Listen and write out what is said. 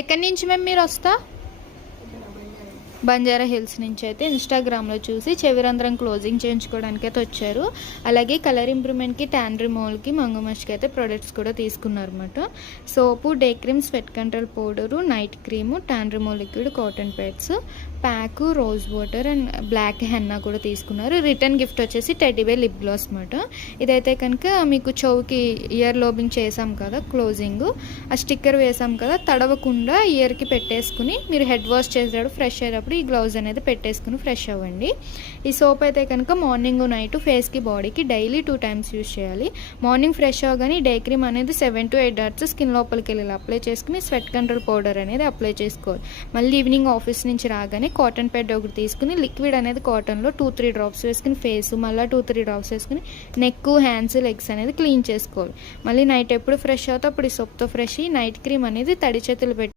ఎక్కడి నుంచి మేము మీరు వస్తా? బంజారా హిల్స్ నుంచి అయితే ఇన్స్టాగ్రామ్లో చూసి చెవిరంధ్రం క్లోజింగ్ చేయించుకోవడానికి అయితే వచ్చారు. అలాగే కలర్ ఇంప్రూవ్మెంట్కి, ట్యాన్ రిమూవల్కి, మంగుమష్కి అయితే ప్రొడక్ట్స్ కూడా తీసుకున్నారు అనమాట. Soap, day cream, sweat control powder, night cream, tan removal liquid, cotton pads, pack, rose water and black henna కూడా తీసుకున్నారు. రిటర్న్ గిఫ్ట్ వచ్చేసి టెడ్డీబేర్ లిప్ గ్లాస్ అనమాట. ఇదైతే కనుక మీకు చెవుకి ఇయర్ లోబింగ్ చేసాం కదా క్లోజింగ్, ఆ స్టిక్కర్ వేసాం కదా, తడవకుండా ఇయర్కి పెట్టేసుకుని మీరు హెడ్ వాష్ చేసేటప్పుడు ఫ్రెష్ అయ్యేటప్పుడు ఈ గ్లౌజ్ అనేది పెట్టేసుకుని ఫ్రెష్ అవ్వండి. ఈ సోప్ అయితే కనుక మార్నింగ్ నైట్ ఫేస్కి బాడీకి డైలీ 2 times యూజ్ చేయాలి. మార్నింగ్ ఫ్రెష్ అవ్వగానే డే క్రీమ్ అనేది 7 to 8 డాట్స్ స్కిన్ లోపలికి వెళ్ళి అప్లై చేసుకుని స్వెట్ కంట్రోల్ పౌడర్ అనేది అప్లై చేసుకోవాలి. మళ్ళీ ఈవినింగ్ ఆఫీస్ నుంచి రాగానే కాటన్ ప్యాడ్ ఒకటి తీసుకుని లిక్విడ్ అనేది కాటన్లో 2-3 డ్రాప్స్ వేసుకుని ఫేస్, మళ్ళీ 2-3 డ్రాప్స్ వేసుకుని నెక్, హ్యాండ్స్, లెగ్స్ అనేది క్లీన్ చేసుకోవాలి. మళ్ళీ నైట్ ఎప్పుడు ఫ్రెష్ అవుతా అప్పుడు ఈ సోప్తో ఫ్రెష్ అయ్యి నైట్ క్రీమ్ అనేది తడి చేతులు పెట్టి